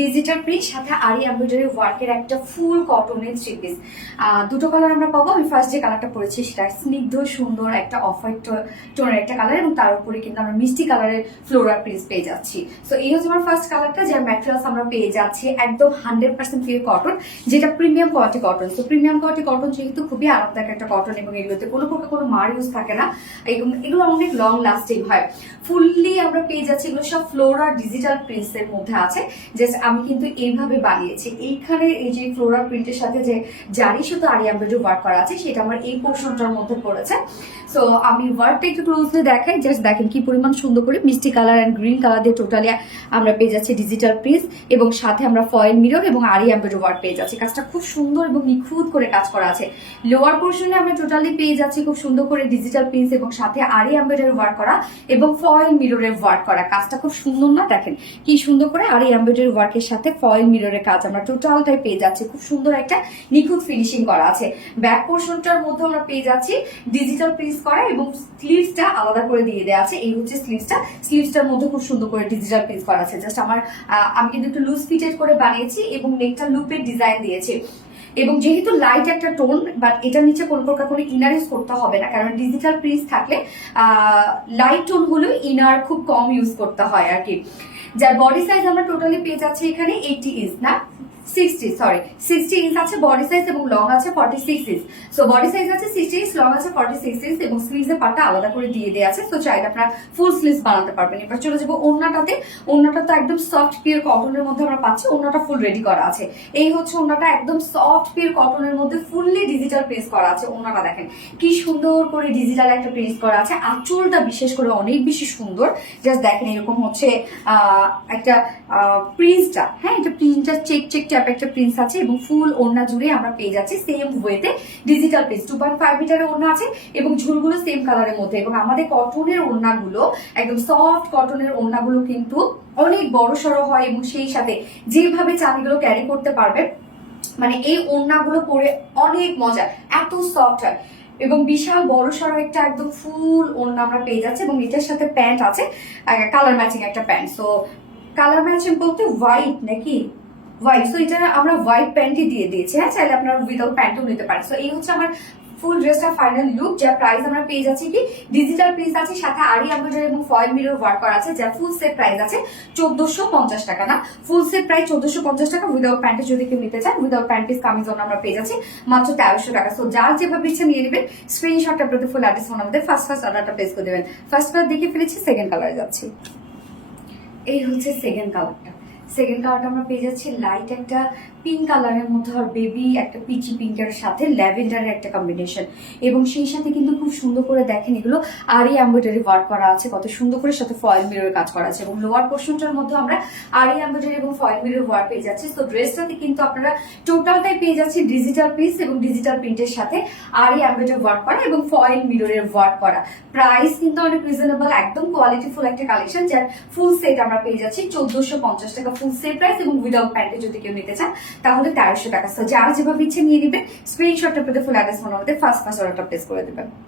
Digital print সাথে আরি embroidery ওয়ার্কের একটা ফুল কটনের থ্রি পিস। দুটো কালার আমরা পাবো। আমি ফার্স্ট যে কালারটা পরেছি সেটা স্নিগ্ধ সুন্দর একটা অফ হোয়াইট টোনের একটা কালার, এবং তার উপরে কিন্তু আমরা মিষ্টি কালারের ফ্লোরাল প্রিন্টস পেয়ে যাচ্ছি। সো এই হচ্ছে আমার ফার্স্ট কালারটা, যার ম্যাটেরিয়ালস আমরা পেয়ে যাচ্ছি একদম 100% পিওর কটন, যেটা প্রিমিয়াম কোয়ালিটি কটন। তো প্রিমিয়াম কোয়ালিটি কটন যেহেতু খুবই আরামদায়ক একটা কটন, এবং এগুলোতে কোনো প্রকার কোনো মার ইউজ থাকে না, এগুলো অনেক লং লাস্টিং হয়। ফুললি আমরা পেয়ে যাচ্ছি, এগুলো সব ফ্লোরাল ডিজিটাল প্রিন্টস এর মধ্যে আছে। জাস্ট আমি কিন্তু এইভাবে বানিয়েছি। এইখানে এই যে ফ্লোরাল প্রিন্টের সাথে যে জারি সুতো আরি এমব্রয়ডারি ওয়ার্ক করা আছে, সেটা আমার এই পোর্শনটার মধ্যে পড়েছে। সো আমি ওয়ার্কটা একটু ক্লোজলি দেখাই। জাস্ট দেখেন কি পরিমাণ সুন্দর করে মিষ্টি কালার অ্যান্ড গ্রিন কালার দিয়ে টোটালি আমরা পেয়ে যাচ্ছি ডিজিটাল প্রিন্টস, এবং সাথে আমরা ফয়েল মিরর এবং আরি এমব্রয়ডারি ওয়ার্ক পেয়ে যাচ্ছি। কাজটা খুব সুন্দর এবং নিখুঁত করে কাজ করা আছে। লোয়ার পোর্শনে আমরা টোটালি পেয়ে যাচ্ছি খুব সুন্দর করে ডিজিটাল প্রিন্টস এবং সাথে আরি এমব্রয়ডারি ওয়ার্ক করা এবং ফয়েল মিররের ওয়ার্ক করা। কাজটা খুব সুন্দর না? দেখেন কি সুন্দর করে আরি এমব্রয়ডারি ওয়ার্কের সাথে ফয়েল মিররের কাজ আমরা টোটালটাই পেয়ে যাচ্ছি। খুব সুন্দর একটা নিখুঁত ফিনিশিং করা আছে। ব্যাক পোর্শনটার মধ্যে আমরা পেয়ে যাচ্ছি ডিজিটাল প্রিন্টস করা, এবং স্লিভসটা আলাদা করে দিয়ে দেওয়া আছে। এই হচ্ছে স্লিভসটার মধ্যে খুব সুন্দর করে ডিজিটাল প্রিন্টস করা আছে। জাস্ট আমি কিন্তু একটু লুজ ফিটেড করে বানিয়েছি এবং নেকটা লুপের ডিজাইন দিয়েছি। এবং যেহেতু লাইট একটা টোন, বাট এটার নিচে কোনো প্রকার কোনো ইনার ইউজ করতে হবে না, কারণ ডিজিটাল প্রিন্টস থাকলে লাইট টোন হলেও ইনার খুব কম ইউজ করতে হয় আর কি। যার বডি সাইজ আমরা টোটালি পেয়ে যাচ্ছি এখানে 80 ইঞ্চ না 60 ইঞ্চ আছে বডি সাইজ, এবং লং আছে 46 ইঞ্চ। সো বডি সাইজ আছে 60 ইঞ্চ, লং আছে 46 ইঞ্চ, এবং স্লিভস এর পার্টটা আলাদা করে দিয়ে দেওয়া আছে। সো চাইলে আপনারা ফুল স্লিভস বানাতে পারবেন। এবার চলে যাবো ওড়নাটাতে। ওড়নাটা তো একদম সফট পিওর কটনের মধ্যে আমরা পাচ্ছি। ওড়নাটা ফুল রেডি করা আছে। এই হচ্ছে ওড়নাটা, একদম সফট পিওর কটনের মধ্যে ফুললি ডিজিটাল প্রিন্টস করা আছে। ওড়নাটা দেখেন কি সুন্দর করে ডিজিটাল একটা প্রিন্টস করা আছে। আঁচলটা বিশেষ করে অনেক বেশি সুন্দর। জাস্ট দেখেন এরকম হচ্ছে একটা প্রিন্টসটা, হ্যাঁ এটা প্রিন্টটা চেক টাইপ একটা প্রিন্টস আছে, এবং ফুল ওড়না জুড়ে আমরা পেয়ে যাচ্ছি সেম ওয়েতে ডিজিটাল প্রিন্টস। 2.5 মিটারের ওড়না আছে, এবং ঝুলগুলো সেম কালারের মধ্যে। এবং আমাদের কটনের ওড়নাগুলো একদম সফট কটনের ওড়নাগুলো কিন্তু অনেক বড় সড়ো হয়, এবং সেই সাথে যেভাবে চান এগুলো ক্যারি করতে পারবে। মানে এই ওড়নাগুলো পরে অনেক মজা, এত সফট হয়, এবং বিশাল বড় সড়ো একটা একদম ফুল ওড়না আমরা পেয়ে যাচ্ছি। এবং এটার সাথে প্যান্ট আছে, কালার ম্যাচিং একটা প্যান্ট। সো কালার ম্যাচিং বলতে হোয়াইট নাকি হোয়াইট, সো এটা আমরা হোয়াইট প্যান্টই দিয়ে দিয়েছি। হ্যাঁ, চাইলে আপনারা উইদাউট প্যান্টও নিতে পারেন। সো এই হচ্ছে আমার ফুল ড্রেসটা ফাইনাল লুক, যার প্রাইস আমরা পেয়ে যাচ্ছি কি ডিজিটাল প্রিন্টস আছে, সাথে আরি এমব্রয়ডারি এবং ফয়েল মিরর ওয়ার্ক করা আছে, যার ফুল সেট প্রাইস আছে 1450 টাকা। না, ফুল সেট প্রাইস 1450 টাকা। উইদাউট প্যান্টে যদি কেউ নিতে চান, উইদাউট প্যান্ট পিস কামিজ আমরা পেয়ে যাচ্ছি মাত্র 1300 টাকা। সো যার যেভাবে ইচ্ছা নিয়ে নেবেন। স্ক্রিনশটটা প্রতি ফুল অ্যাড্রেস ফোন আমাদের ফার্স্ট অর্ডারটা প্লেস করে দেবেন। ফার্স্ট কালার দেখে ফেলেছি, সেকেন্ড কালারে যাচ্ছি। এই হচ্ছে সেকেন্ড কালারটা। সেকেন্ড কালারটা আমরা পেয়ে যাচ্ছি লাইট একটা পিঙ্ক কালারের মধ্যে, আর বেবি একটা পিচি পিঙ্কের সাথে ল্যাভেন্ডারের একটা কম্বিনেশন, এবং সেই সাথে কিন্তু খুব সুন্দর করে দেখেন এগুলো আরি এমব্রয়ডারি ওয়ার্ক করা আছে, কত সুন্দর করে সাথে ফয়েল মিররের কাজ করা আছে। এবং লোয়ার পোর্শনটার মধ্যে আমরা আরি এমব্রয়ডারি এবং ফয়েল মিররের ওয়ার্ক পেয়ে যাচ্ছি। তো ড্রেসটাতে কিন্তু আপনারা টোটালটাই পেয়ে যাচ্ছি ডিজিটাল প্রিন্টস এবং ডিজিটাল প্রিন্টের সাথে আরি এমব্রয়ডারি ওয়ার্ক করা এবং ফয়েল মিররের ওয়ার্ক করা। প্রাইস কিন্তু অনেক রিজনেবল, একদম কোয়ালিটিফুল একটা কালেকশন, যার ফুল সেট আমরা পেয়ে যাচ্ছি 1450 টাকা ফুল সেট প্রাইস, এবং উইদাউট প্যান্টে যদি কেউ নিতে চান তাহলে 1300 টাকা। যার যেভাবে ইচ্ছে নিয়ে নেবেন। স্ক্রিনশটটা পেতে ফুল অ্যাড্রেস ফোন আমাদের ফার্স্ট অর্ডারটা প্লেস করে দেবেন।